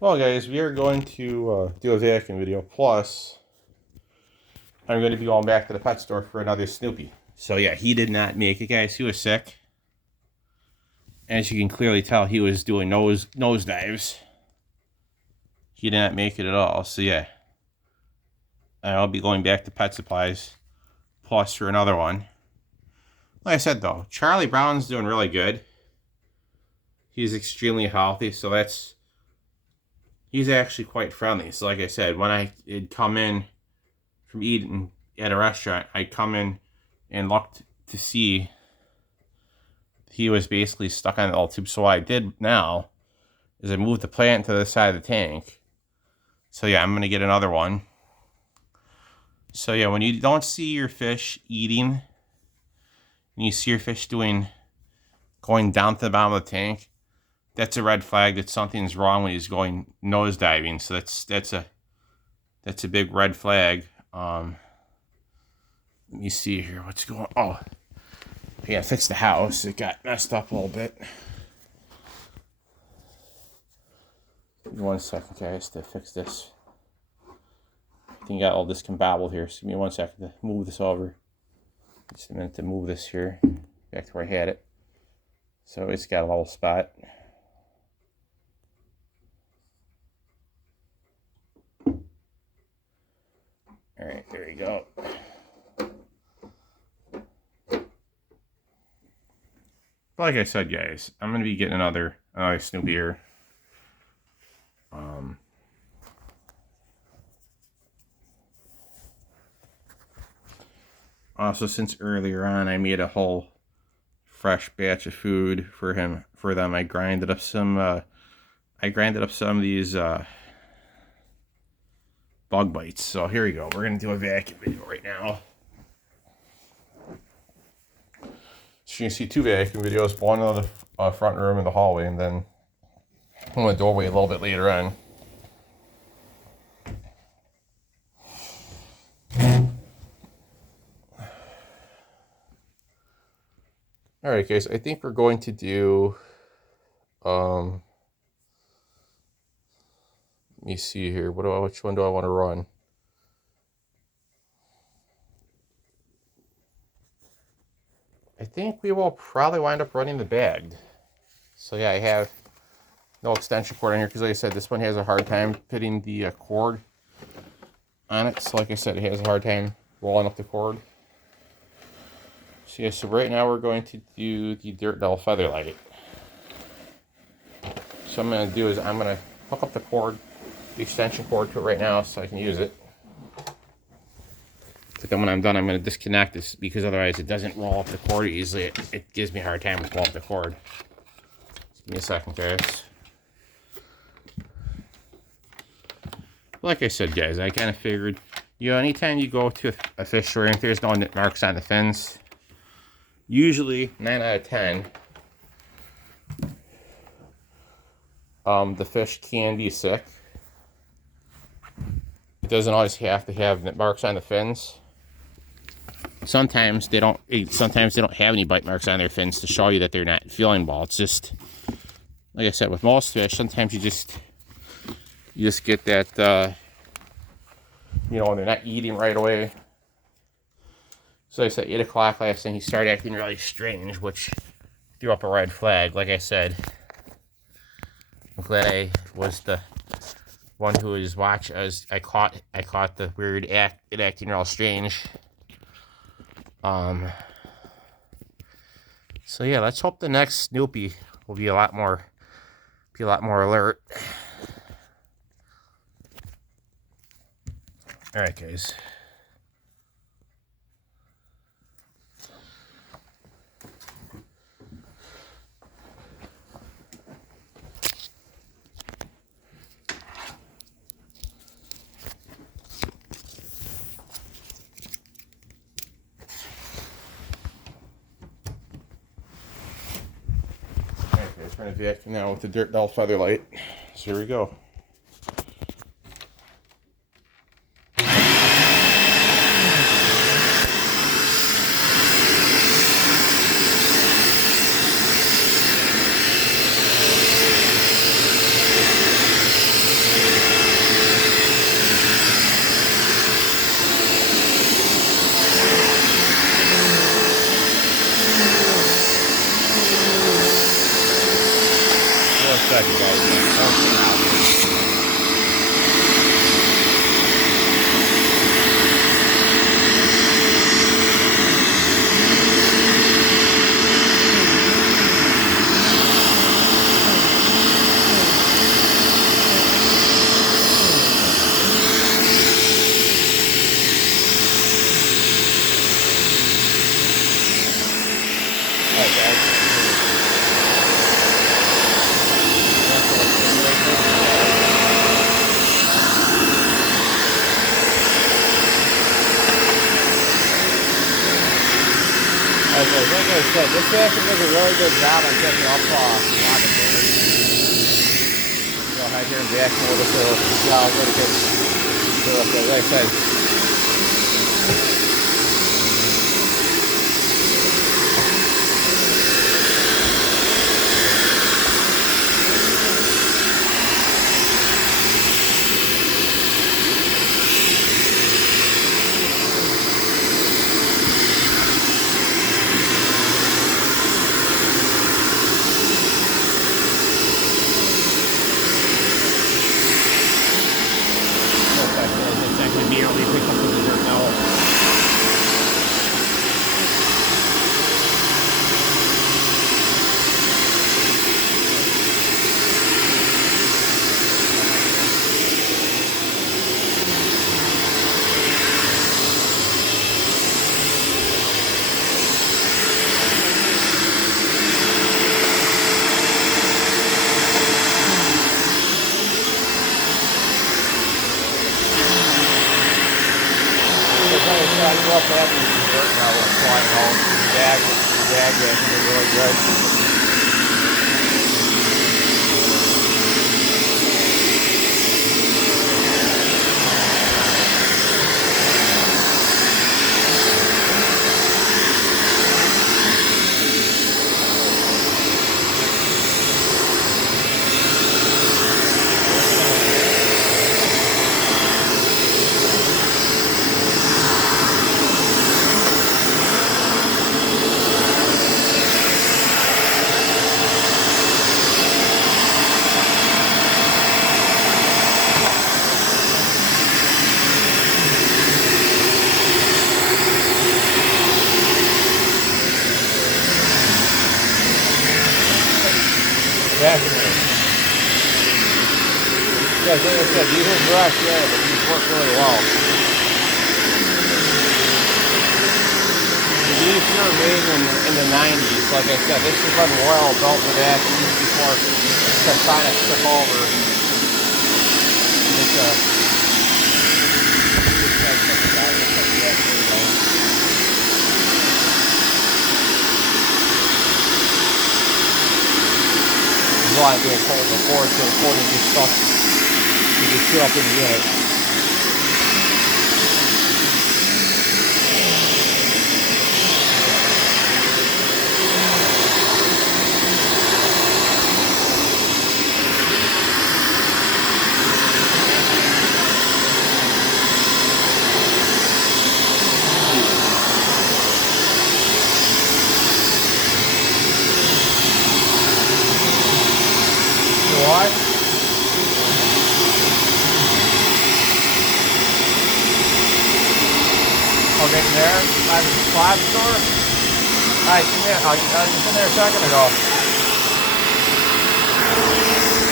Well, guys, we are going to do a vacuum video. Plus, I'm going to be going back to the pet store for another Snoopy. So yeah, he did not make it, guys. He was sick. As you can clearly tell, he was doing nose dives. He did not make it at all. So yeah, I'll be going back to Pet Supplies Plus for another one. Like I said though, Charlie Brown's doing really good. He's extremely healthy, so he's actually quite friendly. So like I said, when I'd come in from eating at a restaurant, I'd come in and looked to see he was basically stuck on the little tube. So what I did now is I moved the plant to the side of the tank. So yeah, I'm going to get another one. So yeah, when you don't see your fish eating, and you see your fish going down to the bottom of the tank, that's a red flag that something's wrong when he's going nose diving. So that's a big red flag. Let me see here what's going on. Oh, yeah, fix the house. It got messed up a little bit. Give me 1 second, guys, to fix this. I think I got all discombobbled here. So give me 1 second to move this over. Just a minute to move this here back to where I had it. So it's got a little spot. All right, there you go. Like I said, guys, I'm gonna be getting another Snoopy here. Also, since earlier on, I made a whole fresh batch of food for them. I grinded up some of these bug bites. So here we go. We're gonna do a vacuum video right now. So you can see two vacuum videos, one on the front room and the hallway, and then on the doorway a little bit later on. All right, guys, I think we're going to do, let me see here. Which one do I want to run? I think we will probably wind up running the bagged. So yeah, I have no extension cord on here because like I said, this one has a hard time fitting the cord on it. So like I said, it has a hard time rolling up the cord. So yeah, so right now we're going to do the Dirt Devil Featherlite. So I'm going to do is I'm going to hook up the cord, the extension cord to it right now so I can use it. But then when I'm done, I'm going to disconnect this because otherwise it doesn't roll up the cord easily. It gives me a hard time with rolling up the cord. Give me a second, guys. Like I said, guys, I kind of figured, anytime you go to a fish store and there's no nip marks on the fins, usually 9 out of 10, the fish can be sick. It doesn't always have to have nip marks on the fins. Sometimes they don't have any bite marks on their fins to show you that they're not feeling well. It's just, like I said, with most fish, sometimes you just get that, when they're not eating right away. So I said 8 o'clock last night, he started acting really strange, which threw up a red flag. Like I said, I'm glad I was the one who was watching. I caught the weird it acting real strange. So yeah, let's hope the next Snoopy will be a lot more alert. All right, guys. We're going to vacuum now with the Dirt Devil Featherlite. So here we go. Okay, like I said, this vacuum does a really good job on picking up a lot of dirt. Go ahead here and vacuum with this little shell, really good. So, like I said, it's actually immediately picked up with the dirt now. I grew up having some dirt now with flying out. Jag vacuums are really good. Vacuuming. Yeah, like I said, these are brush, yeah, but these work really well. These were made in the 90s. Like I said, this is when Royal built the vacuums before Texonic took over. Why being cold before, so the cold is just stuck. You just sit up in the unit. What? Oh, getting there? Five store? Alright, come here. I was in there a second ago.